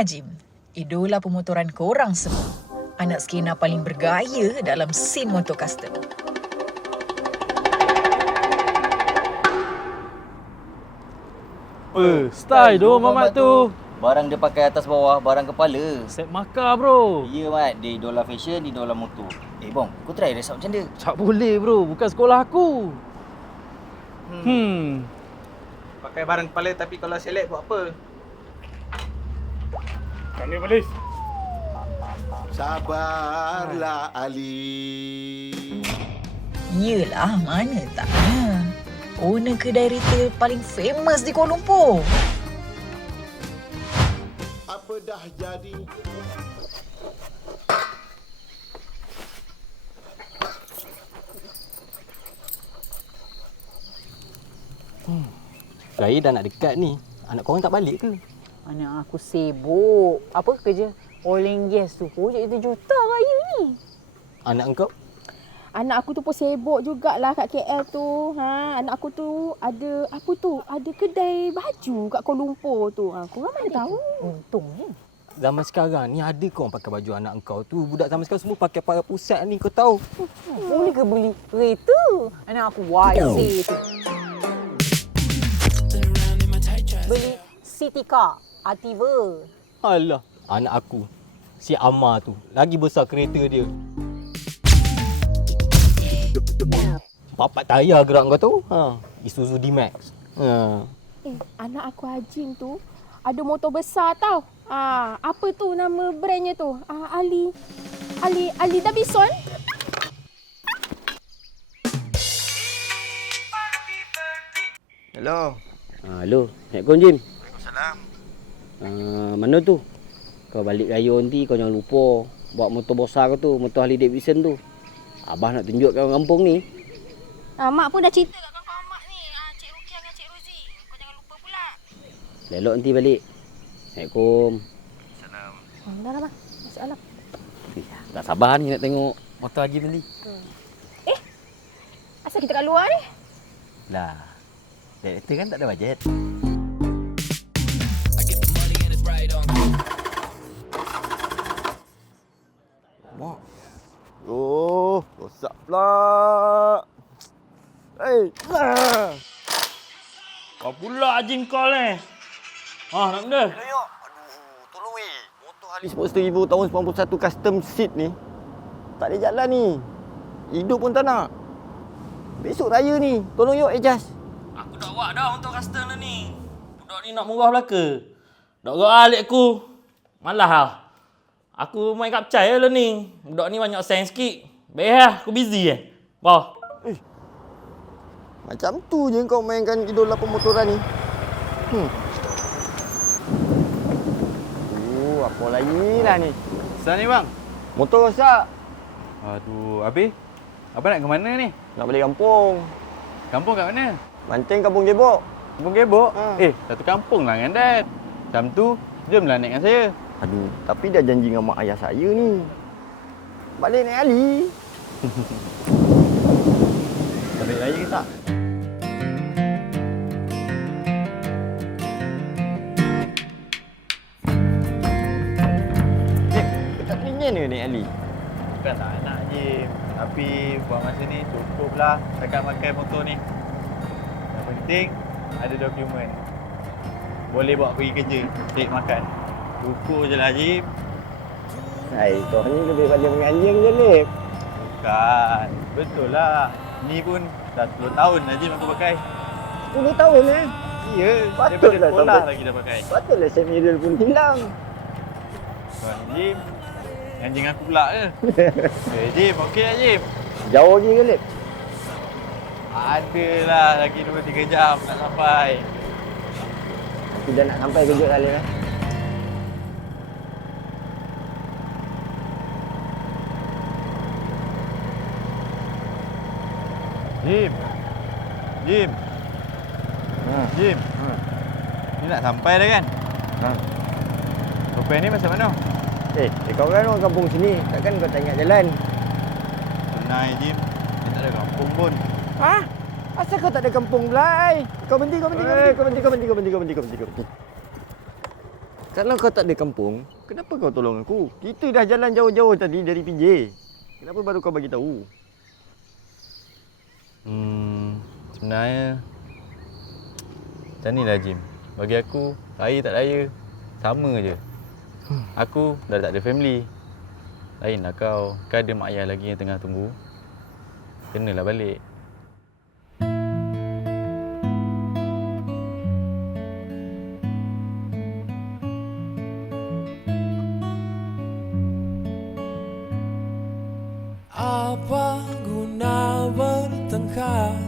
Ajim, idola pemotoran korang semua. Anak skena paling bergaya dalam scene motor custom. Eh, style tu Mamat tu. Barang dia pakai atas bawah, barang kepala. Set makar bro. Ya Mat, dia idola fashion, idola motor. Eh bong, kau try dress up macam dia. Tak boleh bro, bukan sekolah aku. Hmm. hmm. Pakai barang kepala tapi kalau select buat apa? Kat ni polis. Sabarlah Ali. Yelah, mana taknya. Owner kedai retail paling famous di Kuala Lumpur. Apa dah jadi? Raya dah nak dekat ni. Anak korang tak balik ke? Anak aku sibuk. Apa kerja? Oil and gas tu. Projek itu juta raya ni. Anak engkau? Anak aku tu pun sibuk jugalah kat KL tu. Ha, anak aku tu ada apa tu? Ada kedai baju kat Kuala Lumpur tu. Ha, korang mana tahu? Untung ni. Zaman sekarang ni ada kau orang pakai baju anak engkau tu. Budak zaman sekarang semua pakai para pusat ni kau tahu. Boleh ke beli kereta? Anak aku YC tu. Beli city car. Activa. Alah, anak aku. Si Amar tu. Lagi besar kereta dia. Papat tayar gerak kau tahu? Ha. Isuzu D-Max. Ha. Eh, anak aku Ajin tu ada motor besar tau. Ah, apa tu nama brandnya tu? Ah, Ali. Ali Ali Davison. Hello. Ha, hello. Assalamualaikum Jim. Salam. Uh, mana tu? Kau balik raya nanti kau jangan lupa bawa motor besar kau tu, motor Harley Davidson tu. Abah nak tunjuk kat orang kampung ni. Ah, mak pun dah cerita kat kawan-kawan mak ni. Ah, Cik Rukia dengan Cik Rozi. Kau jangan lupa pula. Lelok nanti balik. Assalamualaikum. Salam. Oh, dah lah bang. Masalah. Eh, Tak sabar ni nak tengok motor Haji nanti. Asal kita kat luar ni? Lah. Director kan tak ada bajet. Kau pula anjing kau ni. Ah, nak benda? Aduh, tolong weh. Motor Harley Sportster Evo tahun 91 custom seat ni. Tak ada jalan ni. Hidup pun tak nak. Besok raya ni. Tolong yuk adjust. Aku dah buat dah untuk custom dah ni. Budak ni nak murah belaka. Dak gerak alik aku. Malah lah. Aku main kapcai lah ni. Budak ni banyak sense sikit. Baik lah, aku busy eh. Wah. Macam tu je kau mainkan idola pemotoran ni. Hmm. Oh, apa lagi lah ni? Asal ni bang? Motor rosak. Aduh, habis? Apa nak ke mana ni? Nak balik kampung. Kampung kat mana? Manteng kampung Gebok. Kampung Gebok? Ha. Eh, satu kampung lah dengan Dad. Macam tu, jomlah naik dengan saya. Aduh, tapi dah janji dengan mak ayah saya ni. Balik naik Ali. Balik raya ke tak? Ke naik Ali? Bukan tak nak je. Tapi buat masa ni cukup lah dekat pakai motor ni. Yang penting ada dokumen. Boleh bawa pergi kerja, cek makan. Cukup je lah Jim. Hai, kau ni lebih pandai menganjing je, Lip. Bukan. Betul lah. Ni pun dah 10 tahun dah Jim aku pakai. 10 tahun eh. Ya, Patut daripada lah sekolah sampai- lagi dah pakai. Patutlah set mirror pun hilang. Wah, Jim. Anjing aku pula ke? eh, Jim, okey tak Jim? Jauh lagi ke, Lip? Adalah lagi 2-3 jam nak sampai. Tapi dah nak sampai kejut lah, Lip. Eh? Jim. Jim. Ha. Jim. Ha. Ni nak sampai dah kan? Ha. Topeng ni macam mana? Eh, eh kau kan orang kampung sini, takkan kau tak ingat jalan? Kenai Jim. Kita tak ada kampung pun. Ha? Asal kau tak ada kampung pula, ai? Kau berhenti, kau berhenti, eh, kau berhenti, kau berhenti, kau berhenti, kau berhenti, kau berhenti, kau berhenti. Kalau kau tak ada kampung, kenapa kau tolong aku? Kita dah jalan jauh-jauh tadi dari PJ. Kenapa baru kau bagi tahu? Hmm, sebenarnya macam ni lah Jim. Bagi aku, raya tak raya, sama je. Aku dah tak ada family. Lain lah kau, kan ada mak ayah lagi yang tengah tunggu. Kenalah balik. Apa guna bertengkar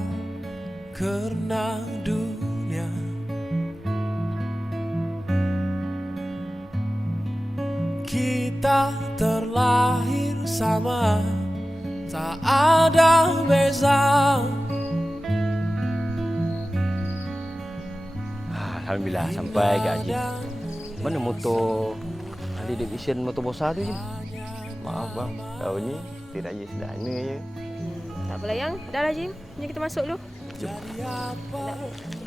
Kerana dunia Kita terlahir sama Tak ada beza Alhamdulillah sampai ke Haji. Mana motor Harley Davidson motor besar tu je? Maaf bang, kau ni kita raya sederhana je. Tak apa lah yang. Dah lah Jim. Jom kita masuk dulu.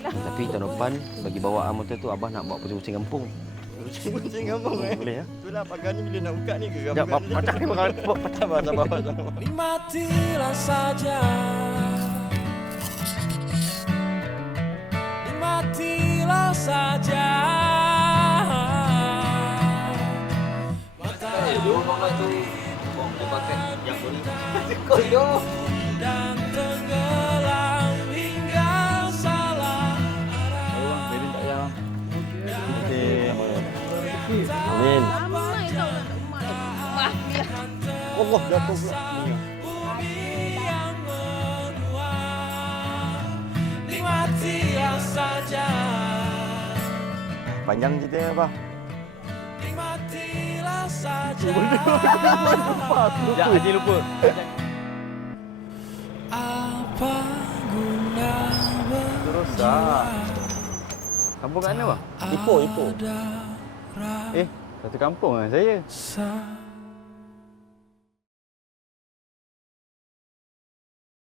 Tapi tahun depan bagi bawaan motor tu abah nak bawa pusing-pusing kampung. Kucing kampung eh? Boleh ya? Itulah pagar ni bila nak buka ni ke? Sekejap, patah ni bakal patah Sabar, sabar, sabar. Nikmatilah saja Nikmatilah saja Dan tenggelam Allah jatuh pula. Nikmatilah saja Panjang cerita apa? Nikmatilah saja Sekejap, Haji lupa. Apa guna Terus dah. Kampung kat mana bang? Ipoh, Ipoh. berdarah Eh, satu kampung lah saya. sa